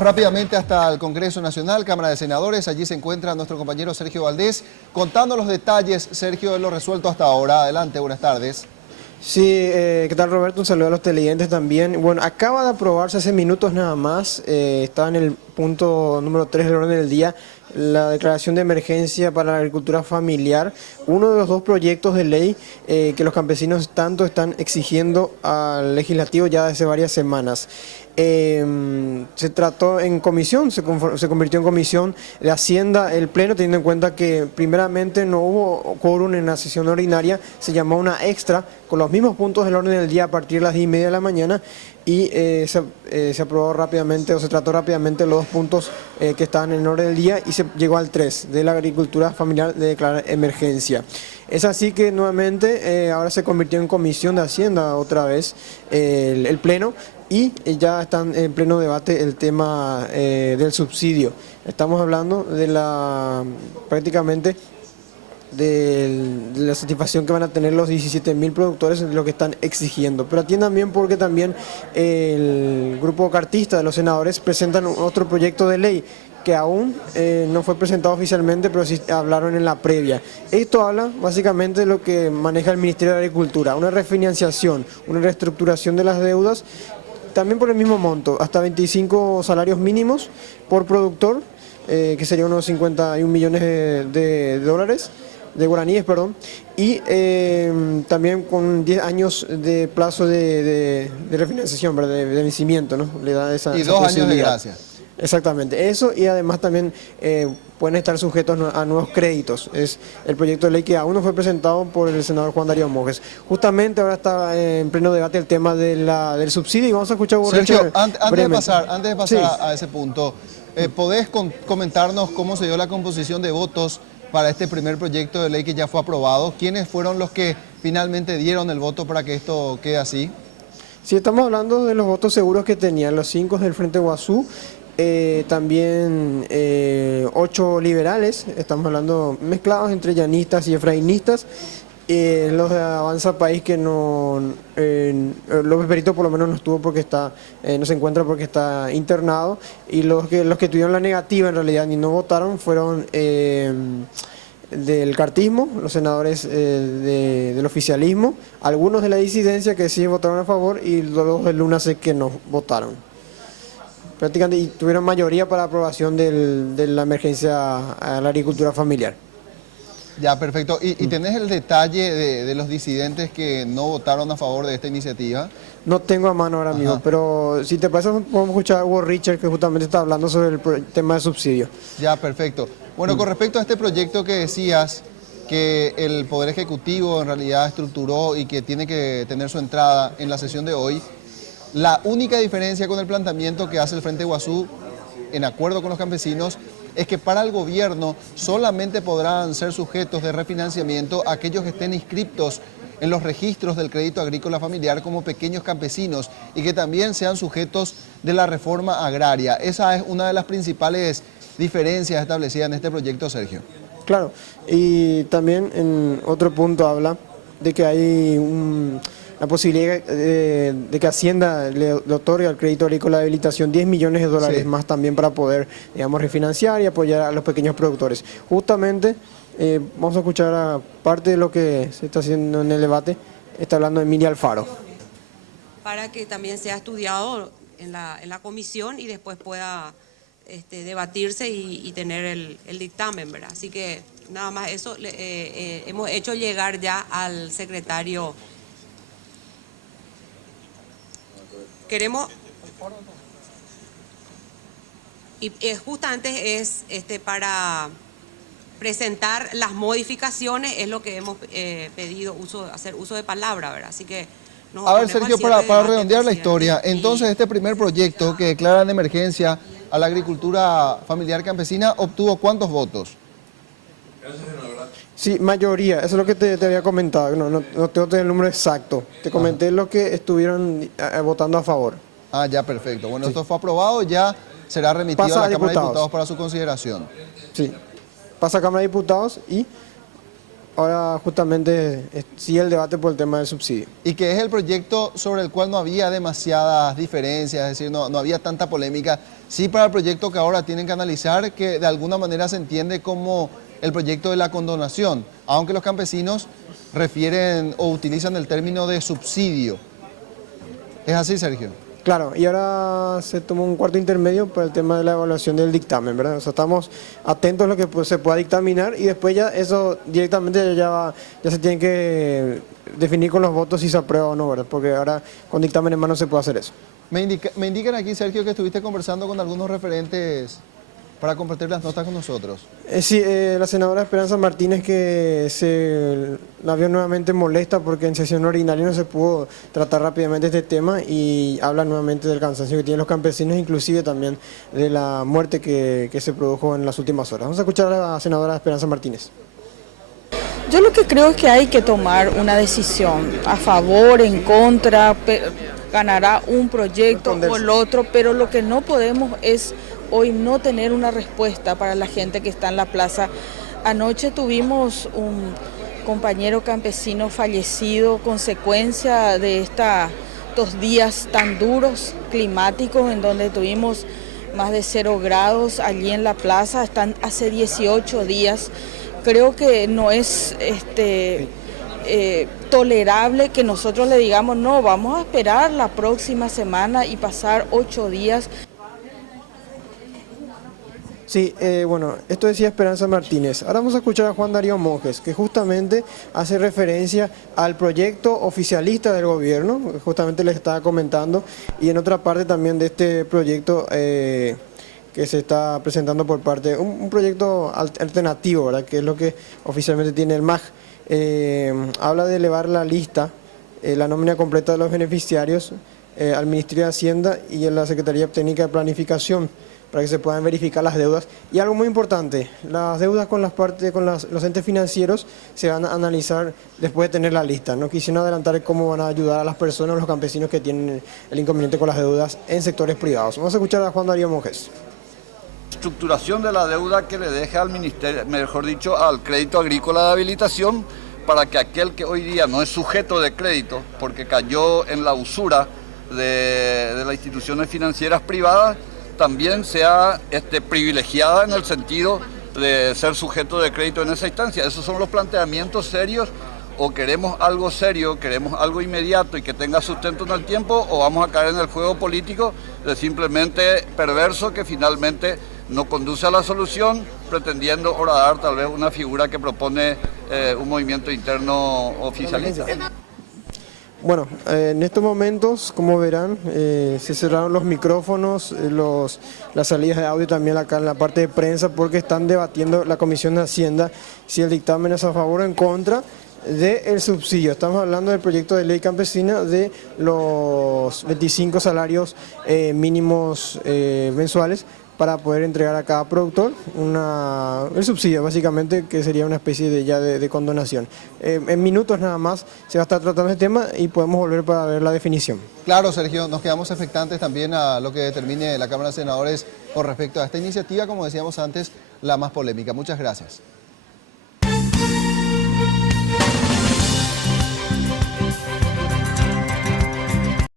Rápidamente hasta el Congreso Nacional, Cámara de Senadores. Allí se encuentra nuestro compañero Sergio Valdés contando los detalles, Sergio, de lo resuelto hasta ahora. Adelante, buenas tardes. Sí, ¿qué tal, Roberto? Un saludo a los televidentes también. Bueno, acaba de aprobarse hace minutos nada más, está en el punto número 3 del orden del día, la declaración de emergencia para la agricultura familiar, uno de los dos proyectos de ley que los campesinos tanto están exigiendo al legislativo ya desde varias semanas. Se trató en comisión, se convirtió en comisión de Hacienda el Pleno, teniendo en cuenta que primeramente no hubo quórum en la sesión ordinaria, se llamó una extra con los mismos puntos del orden del día a partir de las 10:30 de la mañana y se aprobó rápidamente, o se trató rápidamente los dos puntos que estaban en el orden del día y se llegó al 3 de la agricultura familiar de declarar emergencia. Es así que nuevamente ahora se convirtió en comisión de Hacienda otra vez el Pleno. Y ya están en pleno debate el tema del subsidio. Estamos hablando de prácticamente de la satisfacción que van a tener los 17.000 productores en lo que están exigiendo. Pero atiendan bien porque también el grupo cartista de los senadores presentan otro proyecto de ley que aún no fue presentado oficialmente, pero sí hablaron en la previa. Esto habla básicamente de lo que maneja el Ministerio de Agricultura, una refinanciación, una reestructuración de las deudas, también por el mismo monto, hasta 25 salarios mínimos por productor, que sería unos 51 millones de dólares, de guaraníes, perdón, y también con 10 años de plazo de refinanciación, ¿verdad? De vencimiento, ¿no? Le da esa Y 2 años de gracia. Exactamente, eso, y además también pueden estar sujetos a nuevos créditos. Es el proyecto de ley que aún no fue presentado por el senador Juan Darío Monjes. Justamente ahora está en pleno debate el tema del subsidio y vamos a escuchar a Sergio, antes de pasar sí, a ese punto, ¿podés comentarnos cómo se dio la composición de votos para este primer proyecto de ley que ya fue aprobado? ¿Quiénes fueron los que finalmente dieron el voto para que esto quede así? Sí, estamos hablando de los votos seguros que tenían los 5 del Frente Guazú, también 8 liberales, estamos hablando mezclados entre llanistas y efrainistas, los de Avanza País que no, López Perito por lo menos no estuvo porque no se encuentra porque está internado, y los que tuvieron la negativa en realidad y no votaron fueron del cartismo, los senadores del oficialismo, algunos de la disidencia que sí votaron a favor y los del LUNASEC que no votaron. Prácticamente, y tuvieron mayoría para aprobación de la emergencia a la agricultura familiar. Ya, perfecto. ¿Y tenés el detalle de los disidentes que no votaron a favor de esta iniciativa? No tengo a mano ahora mismo, pero si te parece podemos escuchar a Hugo Richard, que justamente está hablando sobre el tema de subsidio. Ya, perfecto. Bueno, con respecto a este proyecto que decías que el Poder Ejecutivo en realidad estructuró y que tiene que tener su entrada en la sesión de hoy, la única diferencia con el planteamiento que hace el Frente Guazú, en acuerdo con los campesinos, es que para el gobierno solamente podrán ser sujetos de refinanciamiento aquellos que estén inscriptos en los registros del crédito agrícola familiar como pequeños campesinos y que también sean sujetos de la reforma agraria. Esa es una de las principales diferencias establecidas en este proyecto, Sergio. Claro, y también en otro punto habla de que hay la posibilidad de que Hacienda le otorgue al crédito agrícola de habilitación 10 millones de dólares más también para poder, digamos, refinanciar y apoyar a los pequeños productores. Justamente, vamos a escuchar a parte de lo que se está haciendo en el debate, está hablando Emilia Alfaro. Para que también sea estudiado en la comisión y después pueda debatirse y tener el dictamen, ¿verdad? Así que nada más eso, hemos hecho llegar ya al secretario. Queremos, y justamente es para presentar las modificaciones, es lo que hemos pedido, hacer uso de palabra, ¿verdad? Así que a ver, Sergio, para redondear la historia, entonces este primer proyecto que declara en emergencia a la agricultura familiar campesina, ¿obtuvo cuántos votos? Sí, mayoría, eso es lo que te había comentado, no tengo el número exacto, te comenté lo que estuvieron votando a favor. Ah, ya, perfecto. Bueno, esto fue aprobado, ya será remitido a la Cámara de Diputados para su consideración. Sí, pasa a Cámara de Diputados y ahora justamente sigue el debate por el tema del subsidio. Y que es el proyecto sobre el cual no había demasiadas diferencias, es decir, no había tanta polémica. Sí, para el proyecto que ahora tienen que analizar, que de alguna manera se entiende como el proyecto de la condonación, aunque los campesinos refieren o utilizan el término de subsidio. ¿Es así, Sergio? Claro, y ahora se tomó un cuarto intermedio por el tema de la evaluación del dictamen, ¿verdad? O sea, estamos atentos a lo que se pueda dictaminar y después ya eso directamente ya se tiene que definir con los votos si se aprueba o no, ¿verdad? Porque ahora con dictamen en mano se puede hacer eso. Me indican aquí, Sergio, que estuviste conversando con algunos referentes para compartir las notas con nosotros. Sí, la senadora Esperanza Martínez, que la vio nuevamente molesta porque en sesión ordinaria no se pudo tratar rápidamente este tema y habla nuevamente del cansancio que tienen los campesinos, inclusive también de la muerte que se produjo en las últimas horas. Vamos a escuchar a la senadora Esperanza Martínez. Yo lo que creo es que hay que tomar una decisión a favor, en contra, ganará un proyecto o el otro, pero lo que no podemos es hoy no tener una respuesta para la gente que está en la plaza. Anoche tuvimos un compañero campesino fallecido consecuencia de estos días tan duros climáticos en donde tuvimos más de 0 grados allí en la plaza, están hace 18 días. Creo que no es tolerable que nosotros le digamos no, vamos a esperar la próxima semana y pasar 8 días. Sí, bueno, esto decía Esperanza Martínez. Ahora vamos a escuchar a Juan Darío Monjes, que justamente hace referencia al proyecto oficialista del gobierno, que justamente les estaba comentando, y en otra parte también de este proyecto que se está presentando por parte, un proyecto alternativo, ¿verdad? Que es lo que oficialmente tiene el MAG. Habla de elevar la lista, la nómina completa de los beneficiarios al Ministerio de Hacienda y a la Secretaría Técnica de Planificación, para que se puedan verificar las deudas. Y algo muy importante, las deudas con los entes financieros se van a analizar después de tener la lista. No quisieron adelantar cómo van a ayudar a las personas, los campesinos que tienen el inconveniente con las deudas en sectores privados. Vamos a escuchar a Juan Darío Monjes. Estructuración de la deuda que le deja al ministerio, mejor dicho, al crédito agrícola de habilitación, para que aquel que hoy día no es sujeto de crédito, porque cayó en la usura de las instituciones financieras privadas, también sea privilegiada en el sentido de ser sujeto de crédito en esa instancia. Esos son los planteamientos serios. O queremos algo serio, queremos algo inmediato y que tenga sustento en el tiempo, o vamos a caer en el juego político de simplemente perverso que finalmente no conduce a la solución, pretendiendo horadar tal vez una figura que propone un movimiento interno oficialista. Bueno, en estos momentos, como verán, se cerraron los micrófonos, las salidas de audio también acá en la parte de prensa, porque están debatiendo la Comisión de Hacienda si el dictamen es a favor o en contra del subsidio. Estamos hablando del proyecto de ley campesina de los 25 salarios mínimos mensuales para poder entregar a cada productor el subsidio, básicamente, que sería una especie de condonación. En minutos nada más se va a estar tratando este tema y podemos volver para ver la definición. Claro, Sergio, nos quedamos expectantes también a lo que determine la Cámara de Senadores con respecto a esta iniciativa, como decíamos antes, la más polémica. Muchas gracias.